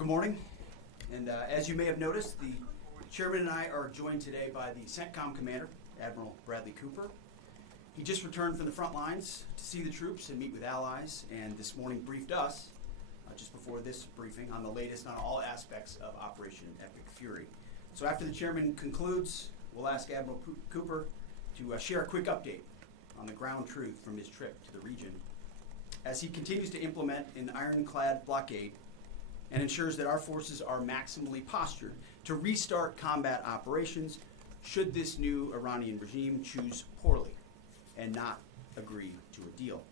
Good morning, and as you may have noticed, the chairman and I are joined today by the CENTCOM commander, Admiral Bradley Cooper. He just returned from the front lines to see the troops and meet with allies, and this morning briefed us, just before this briefing, on the latest on all aspects of Operation Epic Fury. So after the chairman concludes, we'll ask Admiral Cooper to share a quick update on the ground truth from his trip to the region as he continues to implement an ironclad blockade and ensures that our forces are maximally postured to restart combat operations should this new Iranian regime choose poorly and not agree to a deal.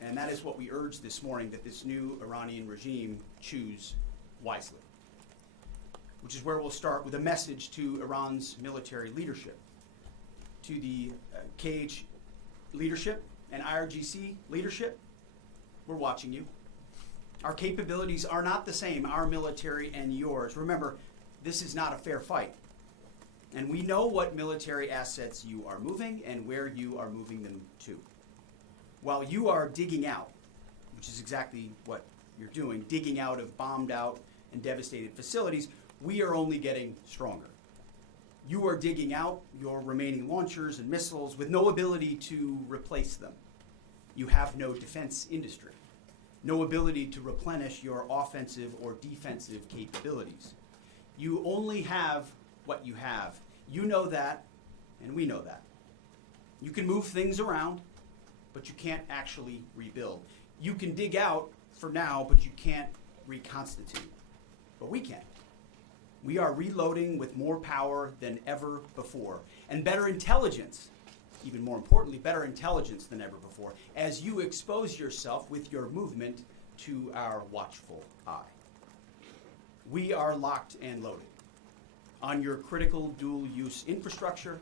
And that is what we urge this morning, that this new Iranian regime choose wisely, which is where we'll start with a message to Iran's military leadership, to the KH leadership and IRGC leadership. We're watching you. Our capabilities are not the same, our military and yours. Remember, this is not a fair fight. And we know what military assets you are moving and where you are moving them to. While you are digging out, which is exactly what you're doing, digging out of bombed out and devastated facilities, we are only getting stronger. You are digging out your remaining launchers and missiles with no ability to replace them. You have no defense industry, no ability to replenish your offensive or defensive capabilities. You only have what you have. You know that, and we know that. You can move things around, but you can't actually rebuild. You can dig out for now, but you can't reconstitute. But we can. We are reloading with more power than ever before, and better intelligence, even more importantly, better intelligence than ever before, as you expose yourself with your movement to our watchful eye. We are locked and loaded on your critical dual-use infrastructure,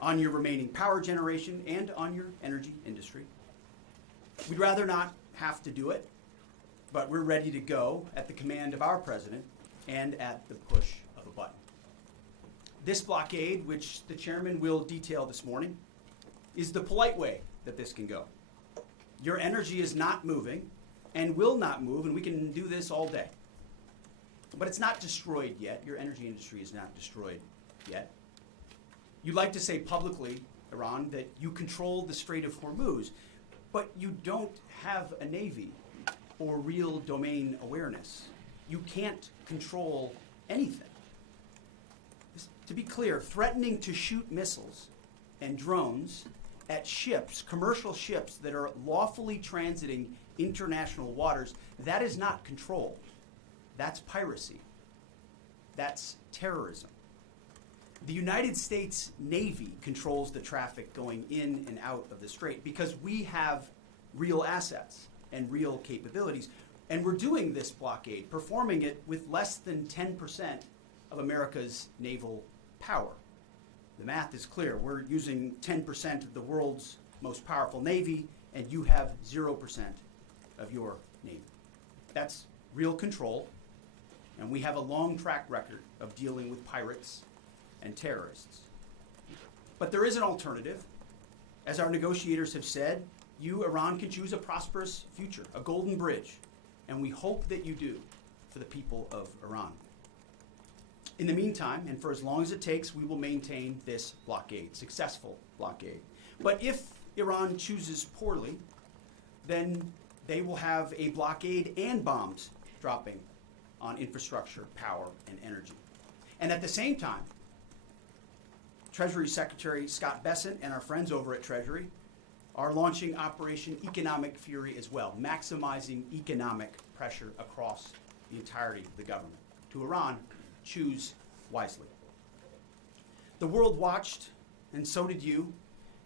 on your remaining power generation, and on your energy industry. We'd rather not have to do it, but we're ready to go at the command of our president and at the push of a button. This blockade, which the chairman will detail this morning, is the polite way that this can go. Your energy is not moving and will not move, and we can do this all day. But it's not destroyed yet. Your energy industry is not destroyed yet. You like to say publicly, Iran, that you control the Strait of Hormuz, but you don't have a navy or real domain awareness. You can't control anything. To be clear, threatening to shoot missiles and drones at ships, commercial ships that are lawfully transiting international waters, that is not control. That's piracy. That's terrorism. The United States Navy controls the traffic going in and out of the strait because we have real assets and real capabilities. And we're doing this blockade, performing it with less than 10% of America's naval power. The math is clear. We're using 10% of the world's most powerful navy, and you have 0% of your navy. That's real control, and we have a long track record of dealing with pirates and terrorists. But there is an alternative. As our negotiators have said, you, Iran, can choose a prosperous future, a golden bridge, and we hope that you do for the people of Iran. In the meantime, and for as long as it takes, we will maintain this blockade, successful blockade. But if Iran chooses poorly, then they will have a blockade and bombs dropping on infrastructure, power, and energy. And at the same time, Treasury Secretary Scott Bessent and our friends over at Treasury are launching Operation Economic Fury as well, maximizing economic pressure across the entirety of the government. To Iran, choose wisely. The world watched, and so did you,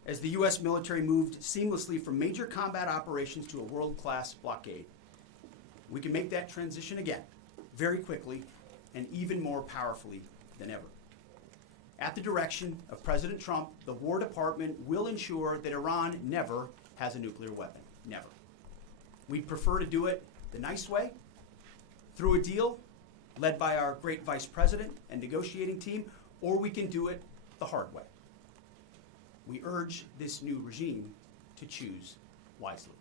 as the U.S. military moved seamlessly from major combat operations to a world-class blockade. We can make that transition again, very quickly, and even more powerfully than ever. At the direction of President Trump, the War Department will ensure that Iran never has a nuclear weapon. Never. We'd prefer to do it the nice way, through a deal led by our great vice president and negotiating team, or we can do it the hard way. We urge this new regime to choose wisely.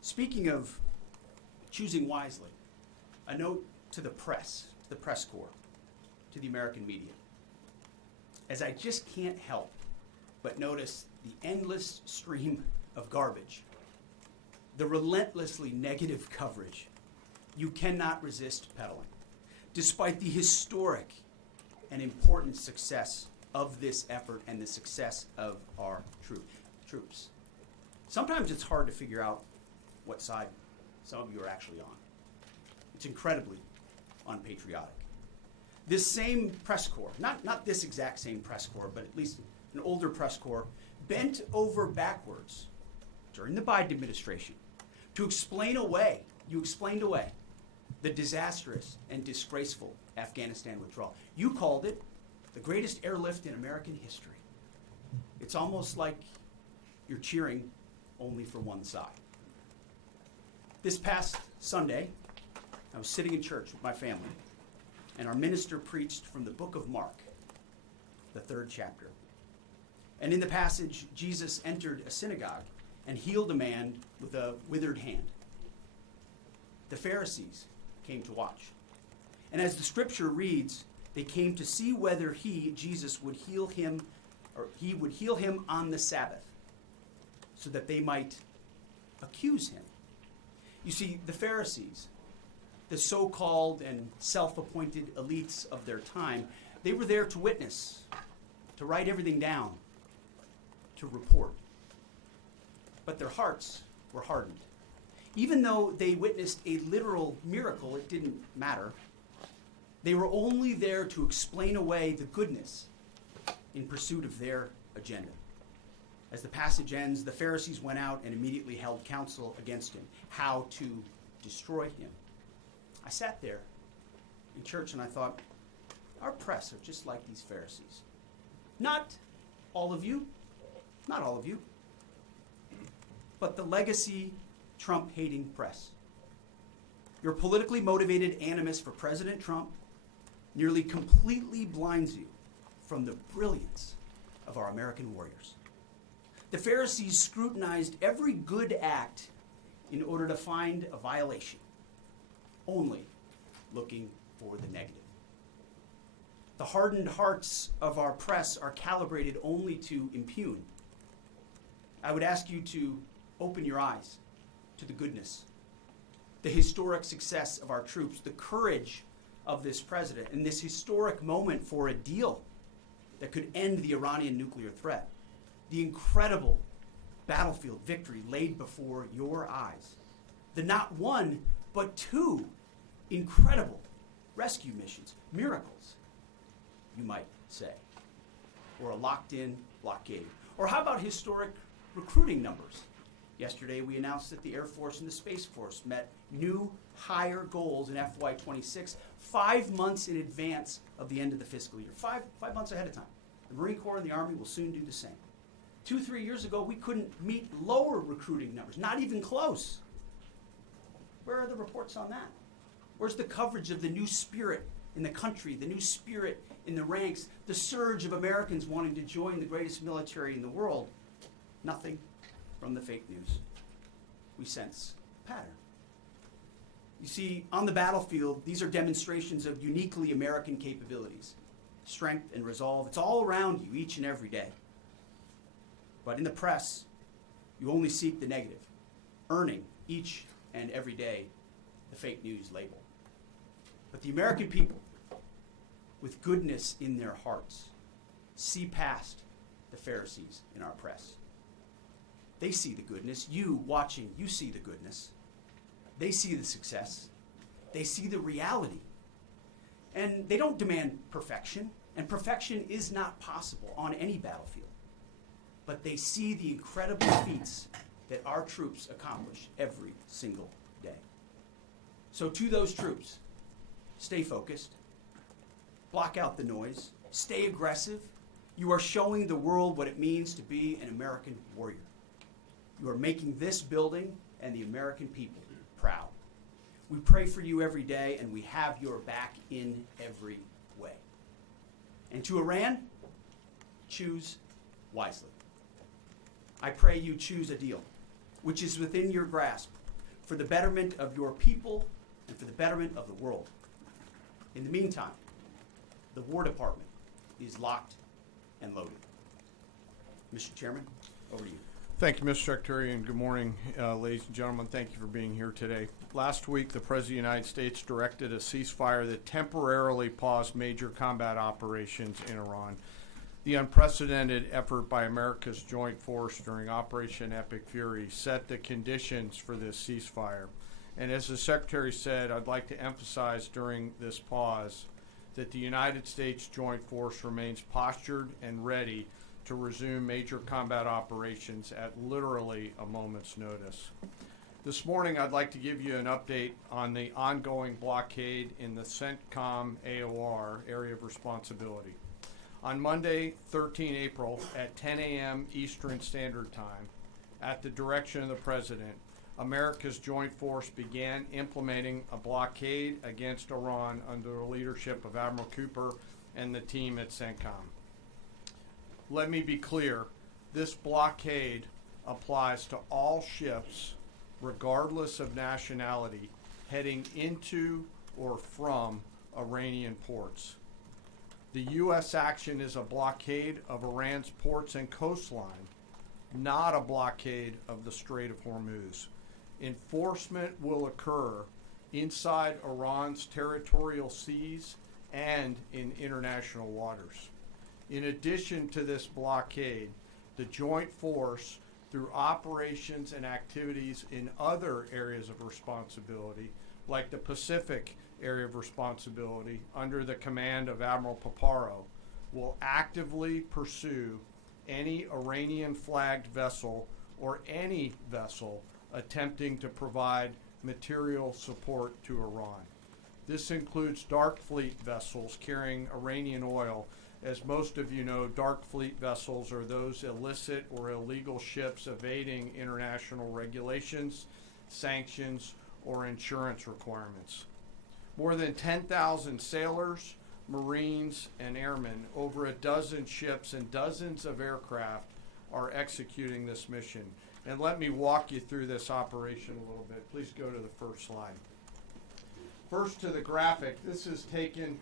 Speaking of choosing wisely, a note to the press corps, to the American media, as I just can't help but notice the endless stream of garbage, the relentlessly negative coverage you cannot resist peddling, despite the historic and important success of this effort and the success of our troops. Sometimes it's hard to figure out what side some of you are actually on. It's incredibly unpatriotic. This same press corps, not this exact same press corps, but at least an older press corps, bent over backwards during the Biden administration to explain away the disastrous and disgraceful Afghanistan withdrawal. You called it the greatest airlift in American history. It's almost like you're cheering only for one side. This past Sunday, I was sitting in church with my family, and our minister preached from the book of Mark, the 3rd chapter. And in the passage, Jesus entered a synagogue and healed a man with a withered hand. The Pharisees came to watch. And as the scripture reads, they came to see whether Jesus, would heal him, or he would heal him on the Sabbath, so that they might accuse him. You see, the Pharisees, the so-called and self-appointed elites of their time, they were there to witness, to write everything down, to report. But their hearts were hardened. Even though they witnessed a literal miracle, it didn't matter. They were only there to explain away the goodness in pursuit of their agenda. As the passage ends, the Pharisees went out and immediately held counsel against him, how to destroy him. I sat there in church and I thought, our press are just like these Pharisees. Not all of you, but the legacy Trump-hating press. Your politically motivated animus for President Trump nearly completely blinds you from the brilliance of our American warriors. The Pharisees scrutinized every good act in order to find a violation, only looking for the negative. The hardened hearts of our press are calibrated only to impugn. I would ask you to open your eyes to the goodness, the historic success of our troops, the courage of this president, and this historic moment for a deal that could end the Iranian nuclear threat, the incredible battlefield victory laid before your eyes, the not one, but 2 incredible rescue missions, miracles, you might say, or a locked-in blockade. Or how about historic recruiting numbers? Yesterday, we announced that the Air Force and the Space Force met new higher goals in FY26, 5 months in advance of the end of the fiscal year, five months ahead of time. The Marine Corps and the Army will soon do the same. 2-3 years ago, we couldn't meet lower recruiting numbers, not even close. Where are the reports on that? Where's the coverage of the new spirit in the country, the new spirit in the ranks, the surge of Americans wanting to join the greatest military in the world? Nothing from the fake news. We sense a pattern. You see, on the battlefield, these are demonstrations of uniquely American capabilities, strength and resolve. It's all around you each and every day. But in the press, you only seek the negative, earning each and every day the fake news label. But the American people, with goodness in their hearts, see past the Pharisees in our press. They see the goodness. You watching, you see the goodness. They see the success. They see the reality. And they don't demand perfection, and perfection is not possible on any battlefield. But they see the incredible feats that our troops accomplish every single day. So to those troops, stay focused, block out the noise, stay aggressive. You are showing the world what it means to be an American warrior. You are making this building and the American people proud. We pray for you every day, and we have your back in every way. And to Iran, choose wisely. I pray you choose a deal which is within your grasp for the betterment of your people and for the betterment of the world. In the meantime, the War Department is locked and loaded. Mr. Chairman, over to you. Thank you, Mr. Secretary, and good morning, ladies and gentlemen. Thank you for being here today. Last week, the President of the United States directed a ceasefire that temporarily paused major combat operations in Iran. The unprecedented effort by America's joint force during Operation Epic Fury set the conditions for this ceasefire. And as the Secretary said, I'd like to emphasize during this pause that the United States joint force remains postured and ready to resume major combat operations at literally a moment's notice. This morning, I'd like to give you an update on the ongoing blockade in the CENTCOM AOR area of responsibility. On Monday, 13 April, at 10 a.m. Eastern Standard Time, at the direction of the President, America's joint force began implementing a blockade against Iran under the leadership of Admiral Cooper and the team at CENTCOM. Let me be clear, this blockade applies to all ships, regardless of nationality, heading into or from Iranian ports. The U.S. action is a blockade of Iran's ports and coastline, not a blockade of the Strait of Hormuz. Enforcement will occur inside Iran's territorial seas and in international waters. In addition to this blockade, the joint force, through operations and activities in other areas of responsibility, like the Pacific area of responsibility under the command of Admiral Paparo, will actively pursue any Iranian-flagged vessel or any vessel attempting to provide material support to Iran. This includes dark fleet vessels carrying Iranian oil. As most of you know, dark fleet vessels are those illicit or illegal ships evading international regulations, sanctions, or insurance requirements. More than 10,000 sailors, Marines, and airmen, over a dozen ships and dozens of aircraft are executing this mission. And let me walk you through this operation a little bit. Please go to the first slide. First to the graphic. This is taken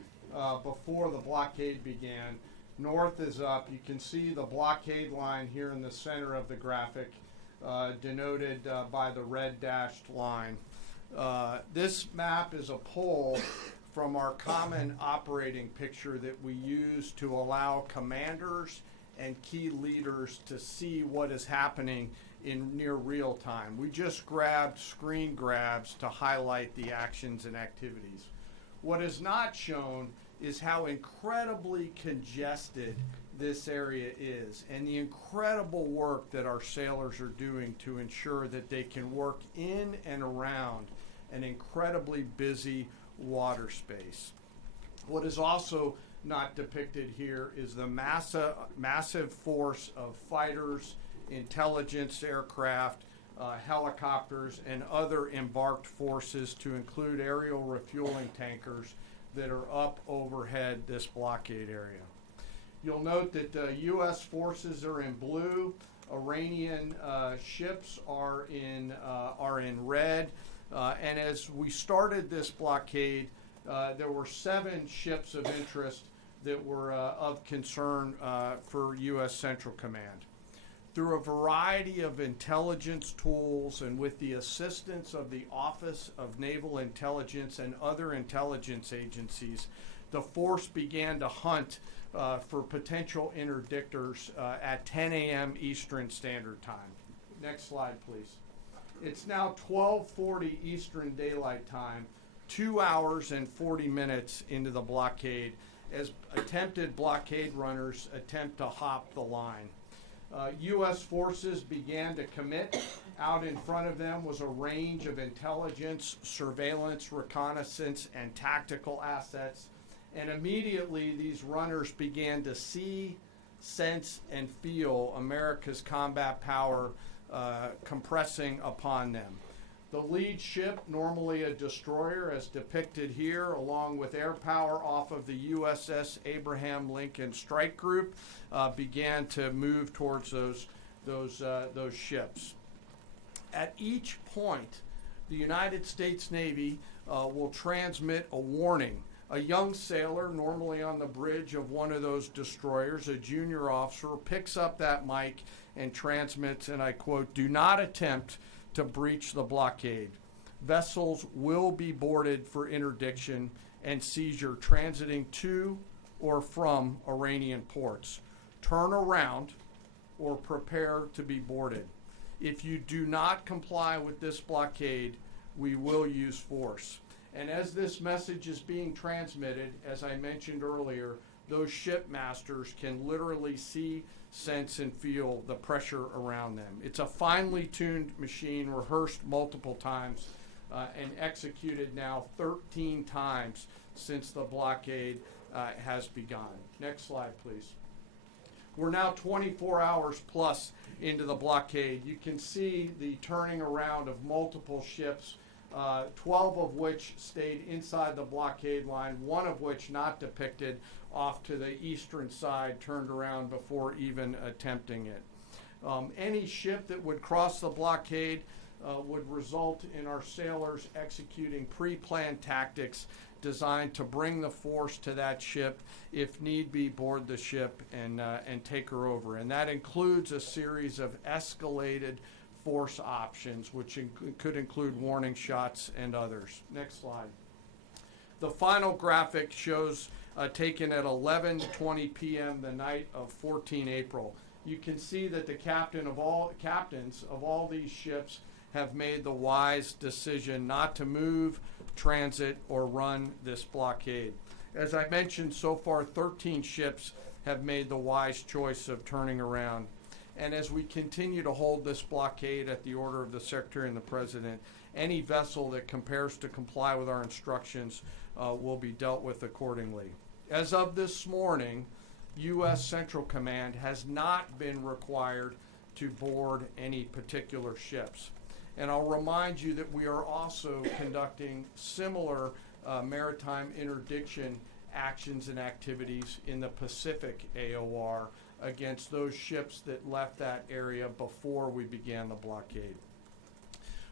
before the blockade began. North is up. You can see the blockade line here in the center of the graphic, denoted by the red dashed line. This map is a pull from our common operating picture that we use to allow commanders and key leaders to see what is happening in near real time. We just grabbed screen grabs to highlight the actions and activities. What is not shown is how incredibly congested this area is and the incredible work that our sailors are doing to ensure that they can work in and around an incredibly busy water space. What is also not depicted here is the massive force of fighters, intelligence aircraft, helicopters, and other embarked forces, to include aerial refueling tankers that are up overhead this blockade area. You'll note that the U.S. forces are in blue, Iranian ships are in red, and as we started this blockade, there were 7 ships of interest that were of concern for U.S. Central Command. Through a variety of intelligence tools and with the assistance of the Office of Naval Intelligence and other intelligence agencies, the force began to hunt for potential interdictors at 10 a.m. Eastern Standard Time. Next slide, please. It's now 12:40 Eastern Daylight Time, 2 hours and 40 minutes into the blockade, as attempted blockade runners attempt to hop the line. U.S. forces began to commit. Out in front of them was a range of intelligence, surveillance, reconnaissance, and tactical assets. And immediately these runners began to see, sense, and feel America's combat power compressing upon them. The lead ship, normally a destroyer as depicted here, along with air power off of the USS Abraham Lincoln Strike Group, began to move towards those ships. At each point the United States Navy will transmit a warning. A young sailor, normally on the bridge of one of those destroyers, a junior officer, picks up that mic and transmits, and I quote, "Do not attempt to breach the blockade. Vessels will be boarded for interdiction and seizure transiting to or from Iranian ports. Turn around or prepare to be boarded. If you do not comply with this blockade, we will use force." And as this message is being transmitted, as I mentioned earlier, those ship masters can literally see, sense, and feel the pressure around them. It's a finely tuned machine, rehearsed multiple times, and executed now 13 times since the blockade has begun. Next slide, please. We're now 24 hours plus into the blockade. You can see the turning around of multiple ships, 12 of which stayed inside the blockade line, one of which not depicted off to the eastern side, turned around before even attempting it. Any ship that would cross the blockade would result in our sailors executing pre-planned tactics designed to bring the force to that ship, if need be, board the ship and take her over. And that includes a series of escalated force options, which could include warning shots and others. Next slide. The final graphic shows taken at 11:20 p.m. the night of 14 April. You can see that the captains of all these ships have made the wise decision not to move, transit, or run this blockade. As I mentioned, so far 13 ships have made the wise choice of turning around. And as we continue to hold this blockade at the order of the Secretary and the President, any vessel that compares to comply with our instructions will be dealt with accordingly. As of this morning, U.S. Central Command has not been required to board any particular ships. And I'll remind you that we are also conducting similar maritime interdiction actions and activities in the Pacific AOR against those ships that left that area before we began the blockade.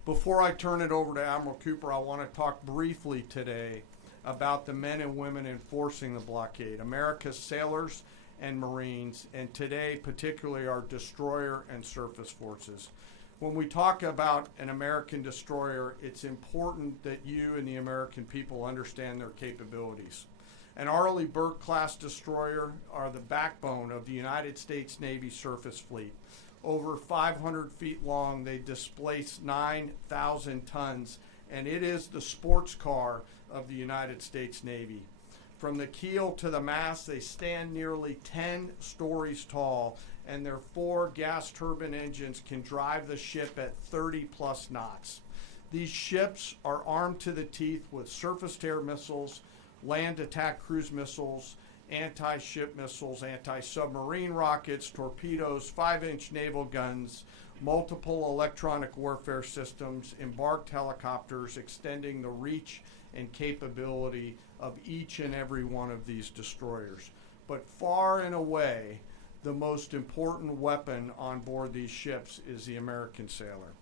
Before I turn it over to Admiral Cooper, I want to talk briefly today about the men and women enforcing the blockade, America's sailors and Marines, and today particularly our destroyer and surface forces. When we talk about an American destroyer, it's important that you and the American people understand their capabilities. An Arleigh Burke-class destroyer are the backbone of the United States Navy surface fleet. Over 500 feet long, they displace 9,000 tons, and it is the sports car of the United States Navy. From the keel to the mast, they stand nearly 10 stories tall, and their 4 gas turbine engines can drive the ship at 30-plus knots. These ships are armed to the teeth with surface-to-air missiles, land attack cruise missiles, anti-ship missiles, anti-submarine rockets, torpedoes, 5-inch naval guns, multiple electronic warfare systems, embarked helicopters, extending the reach and capability of each and every one of these destroyers. But far and away, the most important weapon on board these ships is the American sailor.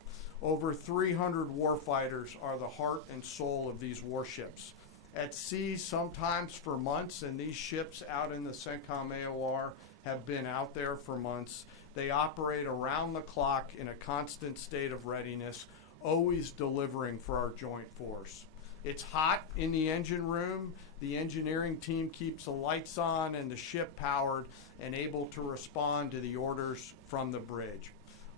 Over 300 warfighters are the heart and soul of these warships. At sea, sometimes for months, and these ships out in the CENTCOM AOR have been out there for months. They operate around the clock in a constant state of readiness, always delivering for our joint force. It's hot in the engine room. The engineering team keeps the lights on and the ship powered and able to respond to the orders from the bridge.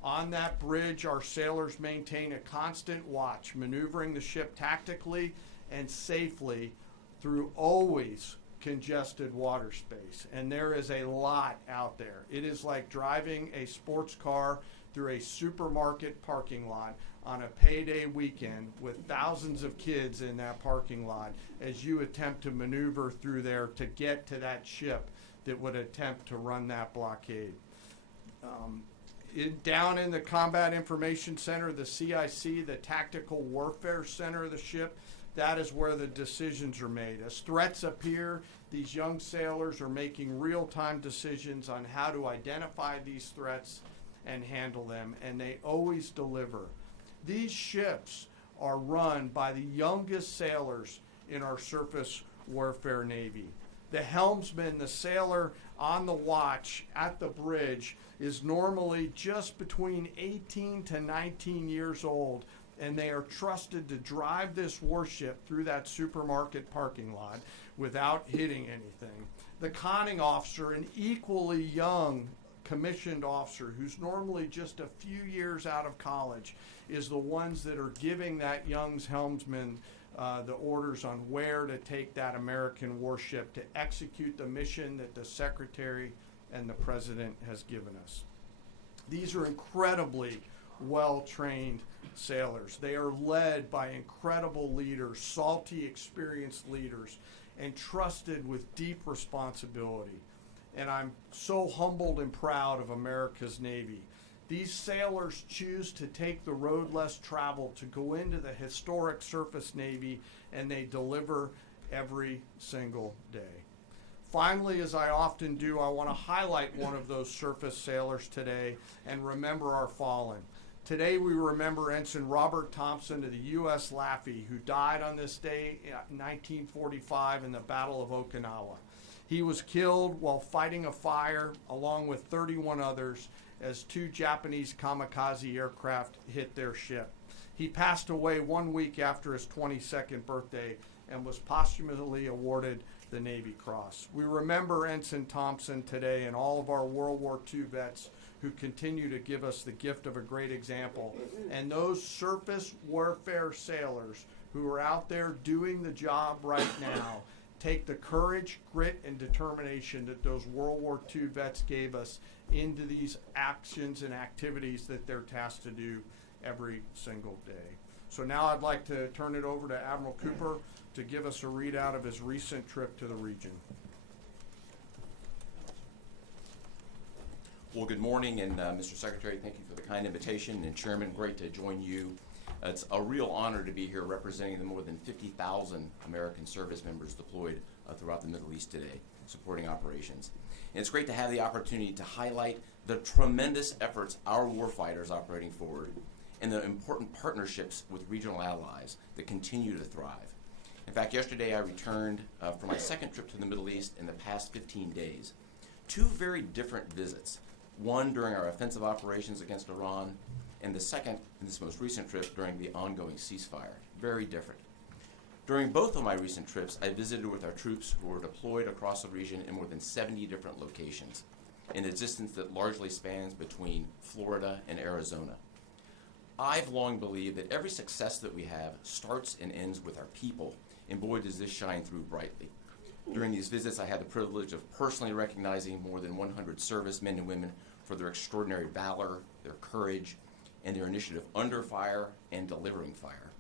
On that bridge, our sailors maintain a constant watch, maneuvering the ship tactically and safely through always congested water space. And there is a lot out there. It is like driving a sports car through a supermarket parking lot on a payday weekend with thousands of kids in that parking lot as you attempt to maneuver through there to get to that ship that would attempt to run that blockade. Down in the Combat Information Center, the CIC, the Tactical Warfare Center of the ship, that is where the decisions are made. As threats appear, these young sailors are making real-time decisions on how to identify these threats and handle them, and they always deliver. These ships are run by the youngest sailors in our surface warfare Navy. The helmsman, the sailor on the watch at the bridge, is normally just between 18 to 19 years old, and they are trusted to drive this warship through that supermarket parking lot without hitting anything. The conning officer, an equally young commissioned officer who's normally just a few years out of college, is the ones that are giving that young helmsman the orders on where to take that American warship to execute the mission that the Secretary and the President has given us. These are incredibly well-trained sailors. They are led by incredible leaders, salty, experienced leaders, and trusted with deep responsibility. And I'm so humbled and proud of America's Navy. These sailors choose to take the road less traveled to go into the historic surface Navy, and they deliver every single day. Finally, as I often do, I want to highlight one of those surface sailors today and remember our fallen. Today we remember Ensign Robert Thompson of the U.S. Laffey, who died on this day in 1945 in the Battle of Okinawa. He was killed while fighting a fire along with 31 others as 2 Japanese kamikaze aircraft hit their ship. He passed away 1 week after his 22nd birthday and was posthumously awarded the Navy Cross. We remember Ensign Thompson today and all of our World War II vets who continue to give us the gift of a great example. And those surface warfare sailors who are out there doing the job right now take the courage, grit, and determination that those World War II vets gave us into these actions and activities that they're tasked to do every single day. So now I'd like to turn it over to Admiral Cooper to give us a readout of his recent trip to the region. Well, good morning, and Mr. Secretary, thank you for the kind invitation, and Chairman, great to join you. It's a real honor to be here representing the more than 50,000 American service members deployed throughout the Middle East today, supporting operations. And it's great to have the opportunity to highlight the tremendous efforts our warfighters operating forward and the important partnerships with regional allies that continue to thrive. In fact, yesterday I returned from my second trip to the Middle East in the past 15 days. 2 very different visits, one during our offensive operations against Iran, and the second, in this most recent trip, during the ongoing ceasefire. Very different. During both of my recent trips, I visited with our troops who were deployed across the region in more than 70 different locations, in a distance that largely spans between Florida and Arizona. I've long believed that every success that we have starts and ends with our people, and boy, does this shine through brightly. During these visits, I had the privilege of personally recognizing more than 100 servicemen and women for their extraordinary valor, their courage, and their initiative under fire and delivering fire.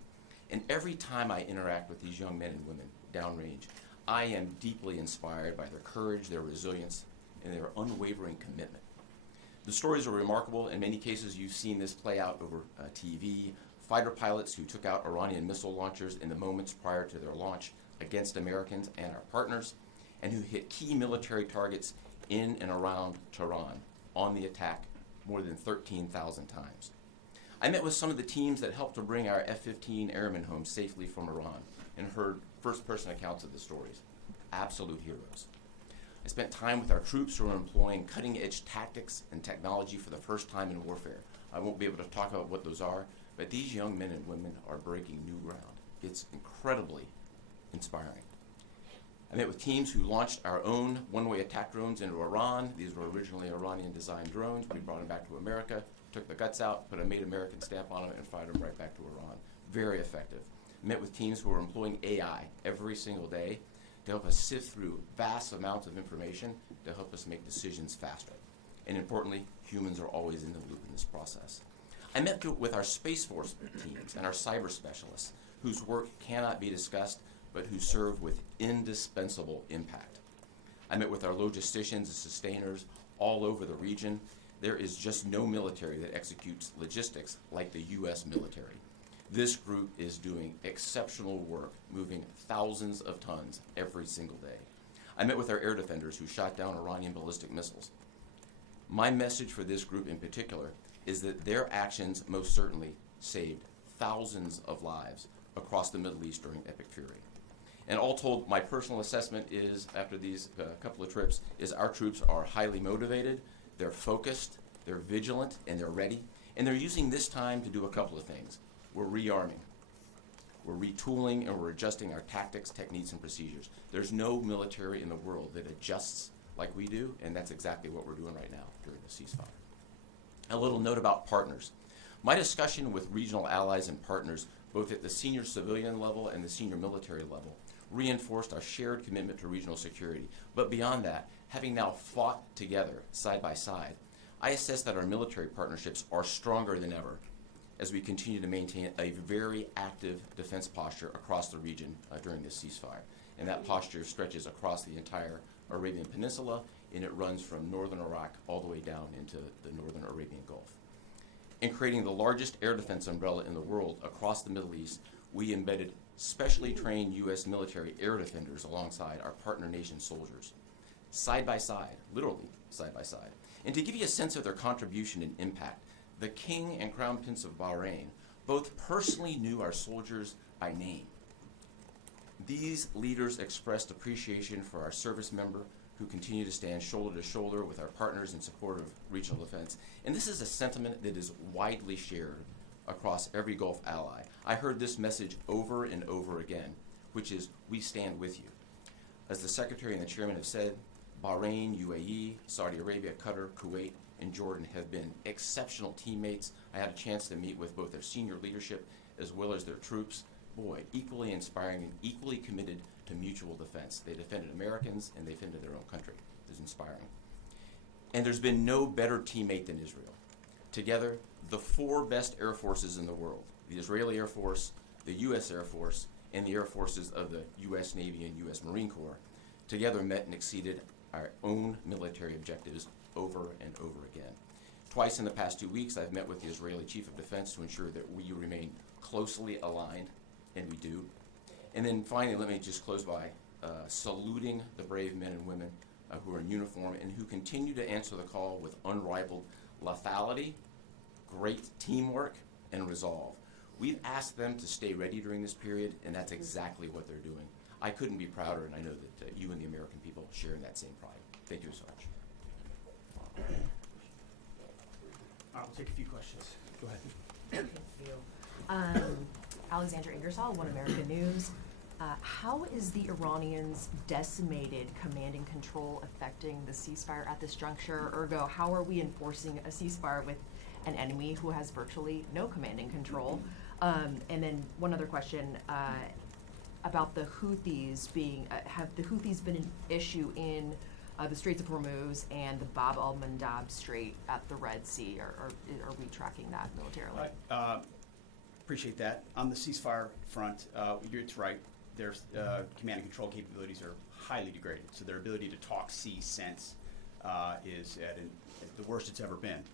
And every time I interact with these young men and women downrange, I am deeply inspired by their courage, their resilience, and their unwavering commitment. The stories are remarkable. In many cases, you've seen this play out over TV. Fighter pilots who took out Iranian missile launchers in the moments prior to their launch against Americans and our partners, and who hit key military targets in and around Tehran on the attack more than 13,000 times. I met with some of the teams that helped to bring our F-15 airmen home safely from Iran and heard first-person accounts of the stories. Absolute heroes. I spent time with our troops who are employing cutting-edge tactics and technology for the first time in warfare. I won't be able to talk about what those are, but these young men and women are breaking new ground. It's incredibly inspiring. I met with teams who launched our own one-way attack drones into Iran. These were originally Iranian-designed drones. We brought them back to America, took the guts out, put a made American stamp on them, and fired them right back to Iran. Very effective. Met with teams who are employing AI every single day to help us sift through vast amounts of information to help us make decisions faster. And importantly, humans are always in the loop in this process. I met with our Space Force teams and our cyber specialists, whose work cannot be discussed, but who serve with indispensable impact. I met with our logisticians and sustainers all over the region. There is just no military that executes logistics like the U.S. military. This group is doing exceptional work, moving thousands of tons every single day. I met with our air defenders who shot down Iranian ballistic missiles. My message for this group in particular is that their actions most certainly saved thousands of lives across the Middle East during Epic Fury. And all told, my personal assessment is, after these couple of trips, is our troops are highly motivated, they're focused, they're vigilant, and they're ready. And they're using this time to do a couple of things. We're rearming, we're retooling, and we're adjusting our tactics, techniques, and procedures. There's no military in the world that adjusts like we do, and that's exactly what we're doing right now during the ceasefire. A little note about partners. My discussion with regional allies and partners, both at the senior civilian level and the senior military level, reinforced our shared commitment to regional security. But beyond that, having now fought together, side by side, I assess that our military partnerships are stronger than ever as we continue to maintain a very active defense posture across the region during this ceasefire. And that posture stretches across the entire Arabian Peninsula, and it runs from northern Iraq all the way down into the northern Arabian Gulf. In creating the largest air defense umbrella in the world across the Middle East, we embedded specially trained U.S. military air defenders alongside our partner nation soldiers, side by side, literally side by side. And to give you a sense of their contribution and impact, the King and Crown Prince of Bahrain both personally knew our soldiers by name. These leaders expressed appreciation for our service member who continue to stand shoulder to shoulder with our partners in support of regional defense. And this is a sentiment that is widely shared across every Gulf ally. I heard this message over and over again, which is, we stand with you. As the Secretary and the Chairman have said, Bahrain, UAE, Saudi Arabia, Qatar, Kuwait, and Jordan have been exceptional teammates. I had a chance to meet with both their senior leadership as well as their troops. Boy, equally inspiring and equally committed to mutual defense. They defended Americans and they defended their own country. It was inspiring. And there's been no better teammate than Israel. Together, the four best air forces in the world, the Israeli Air Force, the U.S. Air Force, and the air forces of the U.S. Navy and U.S. Marine Corps, together met and exceeded our own military objectives over and over again. Twice in the past 2 weeks, I've met with the Israeli Chief of Defense to ensure that we remain closely aligned, and we do. And then finally, let me just close by saluting the brave men and women who are in uniform and who continue to answer the call with unrivaled lethality, great teamwork, and resolve. We've asked them to stay ready during this period, and that's exactly what they're doing. I couldn't be prouder, and I know that you and the American people share in that same pride. Thank you so much. We'll take a few questions. Go ahead. Thank you. Alexandra Ingersoll, One American News. How is the Iranians' decimated command and control affecting the ceasefire at this juncture? Ergo, how are we enforcing a ceasefire with an enemy who has virtually no command and control? And then one other question about the Houthis being, have the Houthis been an issue in the Straits of Hormuz and the Bab al-Mandab Strait at the Red Sea, or are we tracking that militarily? Appreciate that. On the ceasefire front, it's right. Their command and control capabilities are highly degraded. So their ability to talk, see, sense is at the worst it's ever been.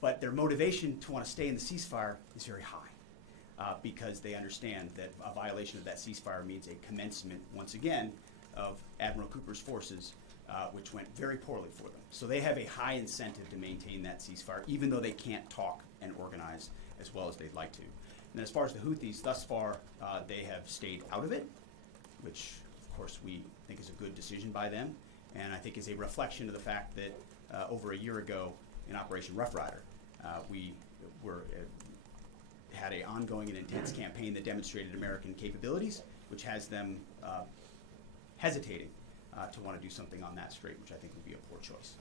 But their motivation to want to stay in the ceasefire is very high because they understand that a violation of that ceasefire means a commencement, once again, of Admiral Cooper's forces, which went very poorly for them. So they have a high incentive to maintain that ceasefire, even though they can't talk and organize as well as they'd like to. And as far as the Houthis, thus far, they have stayed out of it, which, of course, we think is a good decision by them, and I think is a reflection of the fact that over a year ago in Operation Rough Rider, we had an ongoing and intense campaign that demonstrated American capabilities, which has them hesitating to want to do something on that strait, which I think would be a poor choice.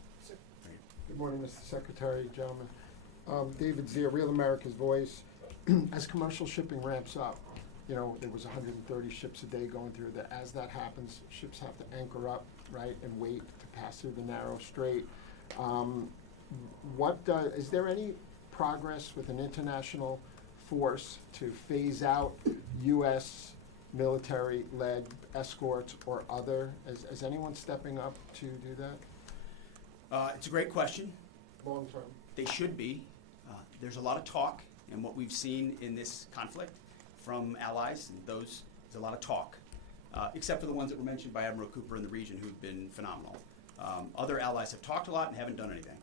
Good morning, Mr. Secretary, gentlemen. David Zia, Real America's Voice. As commercial shipping ramps up, you know, there was 130 ships a day going through that. As that happens, ships have to anchor up, right, and wait to pass through the narrow strait. Is there any progress with an international force to phase out U.S. military-led escorts or other? Is anyone stepping up to do that? It's a great question. Long term. They should be. There's a lot of talk, and what we've seen in this conflict from allies, and those is a lot of talk, except for the ones that were mentioned by Admiral Cooper in the region, who've been phenomenal. Other allies have talked a lot and haven't done anything.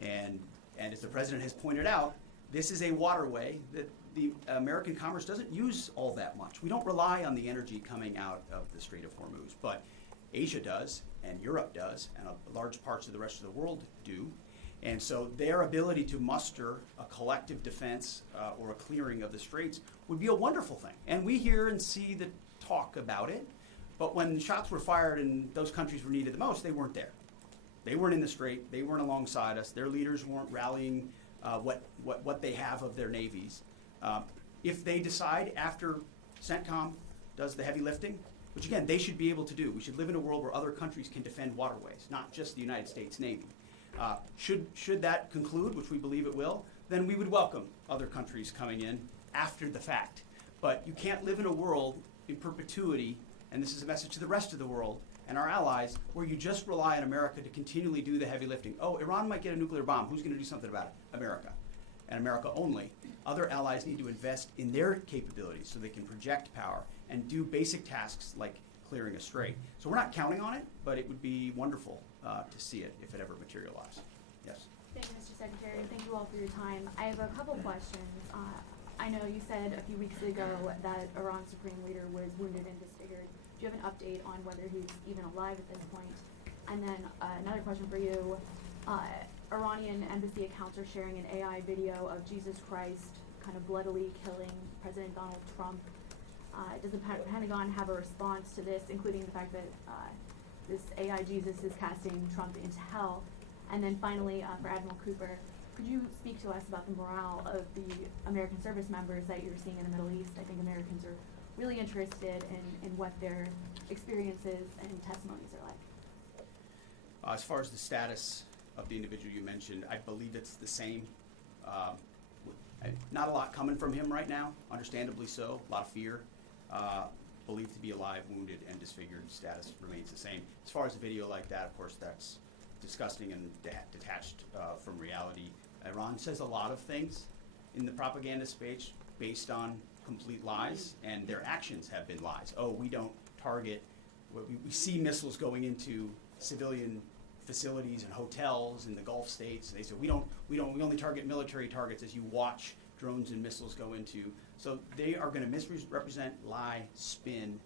And as the president has pointed out, this is a waterway that the American commerce doesn't use all that much. We don't rely on the energy coming out of the Strait of Hormuz, but Asia does, and Europe does, and large parts of the rest of the world do. And so their ability to muster a collective defense or a clearing of the straits would be a wonderful thing. And we hear and see the talk about it, but when shots were fired and those countries were needed the most, they weren't there. They weren't in the strait. They weren't alongside us. Their leaders weren't rallying what they have of their navies. If they decide after CENTCOM does the heavy lifting, which again, they should be able to do. We should live in a world where other countries can defend waterways, not just the United States Navy. Should that conclude, which we believe it will, then we would welcome other countries coming in after the fact. But you can't live in a world in perpetuity, and this is a message to the rest of the world and our allies, where you just rely on America to continually do the heavy lifting. Oh, Iran might get a nuclear bomb. Who's going to do something about it? America. And America only. Other allies need to invest in their capabilities so they can project power and do basic tasks like clearing a strait. So we're not counting on it, but it would be wonderful to see it if it ever materialized. Yes. Thank you, Mr. Secretary, and thank you all for your time. I have a couple questions. I know you said a few weeks ago that Iran's supreme leader was wounded and disfigured. Do you have an update on whether he's even alive at this point? And then another question for you. Iranian embassy accounts are sharing an AI video of Jesus Christ kind of bloodily killing President Donald Trump. Does the Pentagon have a response to this, including the fact that this AI Jesus is casting Trump into hell? And then finally, for Admiral Cooper, could you speak to us about the morale of the American service members that you're seeing in the Middle East? I think Americans are really interested in what their experiences and testimonies are like. As far as the status of the individual you mentioned, I believe it's the same. Not a lot coming from him right now, understandably so, a lot of fear. Believed to be alive, wounded, and disfigured. Status remains the same. As far as a video like that, of course, that's disgusting and detached from reality. Iran says a lot of things in the propaganda space based on complete lies, and their actions have been lies. Oh, we don't target, we see missiles going into civilian facilities and hotels in the Gulf states. They say we only target military targets as you watch drones and missiles go into. So they are going to misrepresent, lie, spin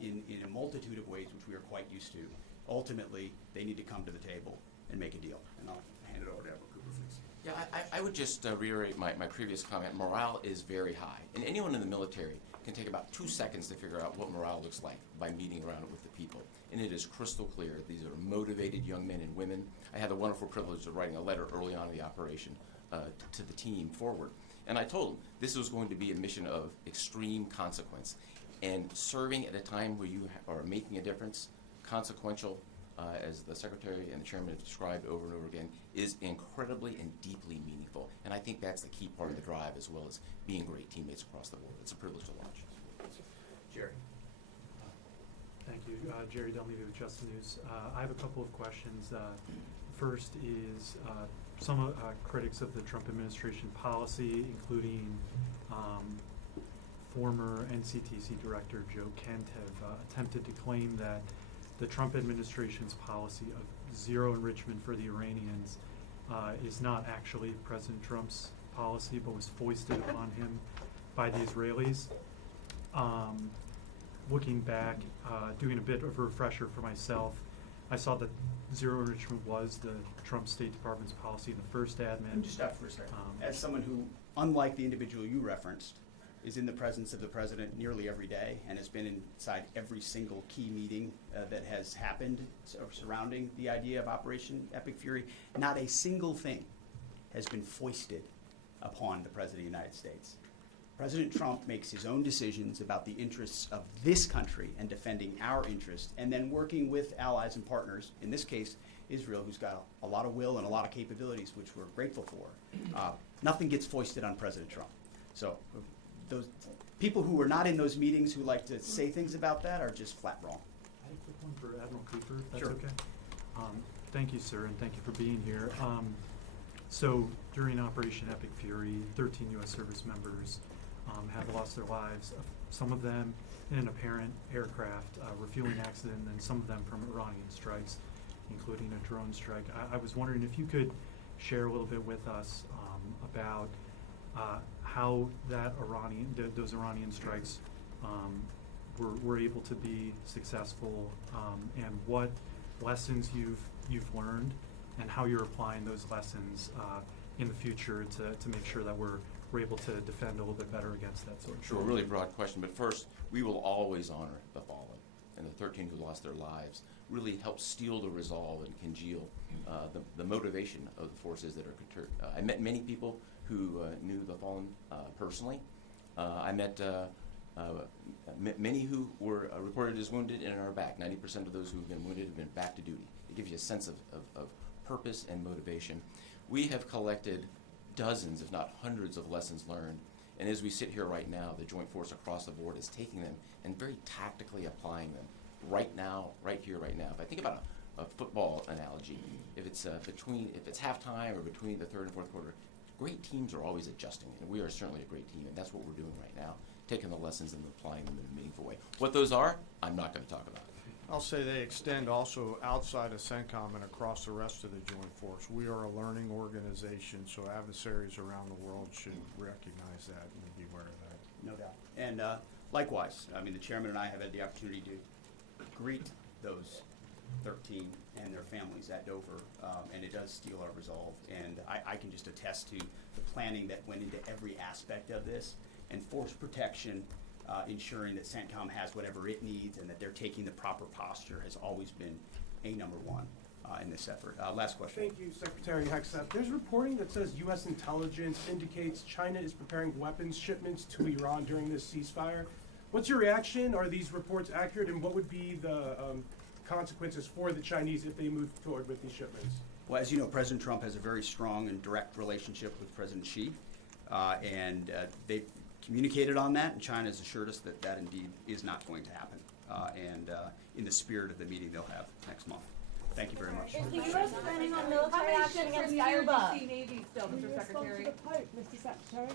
in a multitude of ways, which we are quite used to. Ultimately, they need to come to the table and make a deal. And I'll hand it over to Admiral Cooper, please. Yeah, I would just reiterate my previous comment. Morale is very high. And anyone in the military can take about 2 seconds to figure out what morale looks like by meeting around it with the people. And it is crystal clear. These are motivated young men and women. I had the wonderful privilege of writing a letter early on in the operation to the team forward. And I told them this was going to be a mission of extreme consequence. And serving at a time where you are making a difference, consequential, as the Secretary and the Chairman have described over and over again, is incredibly and deeply meaningful. And I think that's the key part of the drive, as well as being great teammates across the board. It's a privilege to watch. Jerry. Thank you. Jerry Dunleavy with Just the News. I have a couple of questions. First is some critics of the Trump administration policy, including former NCTC Director Joe Kent, have attempted to claim that the Trump administration's policy of zero enrichment for the Iranians is not actually President Trump's policy, but was foisted upon him by the Israelis. Looking back, doing a bit of a refresher for myself, I saw that zero enrichment was the Trump State Department's policy in the first admin. Let me just stop for a second. As someone who, unlike the individual you referenced, is in the presence of the president nearly every day and has been inside every single key meeting that has happened surrounding the idea of Operation Epic Fury, not a single thing has been foisted upon the President of the United States. President Trump makes his own decisions about the interests of this country and defending our interests, and then working with allies and partners, in this case, Israel, who's got a lot of will and a lot of capabilities, which we're grateful for. Nothing gets foisted on President Trump. So those people who are not in those meetings who like to say things about that are just flat wrong. I have a quick one for Admiral Cooper, if that's Sure. okay. Thank you, sir, and thank you for being here. So during Operation Epic Fury, 13 U.S. service members have lost their lives. Some of them in an apparent aircraft refueling accident, and some of them from Iranian strikes, including a drone strike. I was wondering if you could share a little bit with us about how those Iranian strikes were able to be successful, and what lessons you've learned, and how you're applying those lessons in the future to make sure that we're able to defend a little bit better against that sort of Sure, thing. really broad question, but first, we will always honor the fallen, and the 13 who lost their lives really helped steel the resolve and congeal the motivation of the forces that are conterred. I met many people who knew the fallen personally. I met many who were reported as wounded and are back. 90% of those who have been wounded have been back to duty. It gives you a sense of purpose and motivation. We have collected dozens, if not hundreds, of lessons learned. And as we sit here right now, the Joint Force across the board is taking them and very tactically applying them right now, right here, right now. If I think about a football analogy, if it's halftime or between the third and fourth quarter, great teams are always adjusting, and we are certainly a great team, and that's what we're doing right now, taking the lessons and applying them in a meaningful way. What those are, I'm not going to talk about. I'll say they extend also outside of CENTCOM and across the rest of the Joint Force. We are a learning organization, so adversaries around the world should recognize that and be aware of that. No doubt. And likewise, I mean, the chairman and I have had the opportunity to greet those 13 and their families at Dover, and it does steel our resolve. And I can just attest to the planning that went into every aspect of this, and force protection, ensuring that CENTCOM has whatever it needs and that they're taking the proper posture has always been a number one in this effort. Last question. Thank you, Secretary Hegseth. There's reporting that says U.S. intelligence indicates China is preparing weapons shipments to Iran during this ceasefire. What's your reaction? Are these reports accurate, and what would be the consequences for the Chinese if they move forward with these shipments? Well, as you know, President Trump has a very strong and direct relationship with President Xi, and they've communicated on that, and China has assured us that that indeed is not going to happen, and in the spirit of the meeting they'll have next month. Thank you very much. Is the U.S. planning on military action against Cuba? Navy still, Mr. Secretary? Response to the Pope, Mr. Secretary.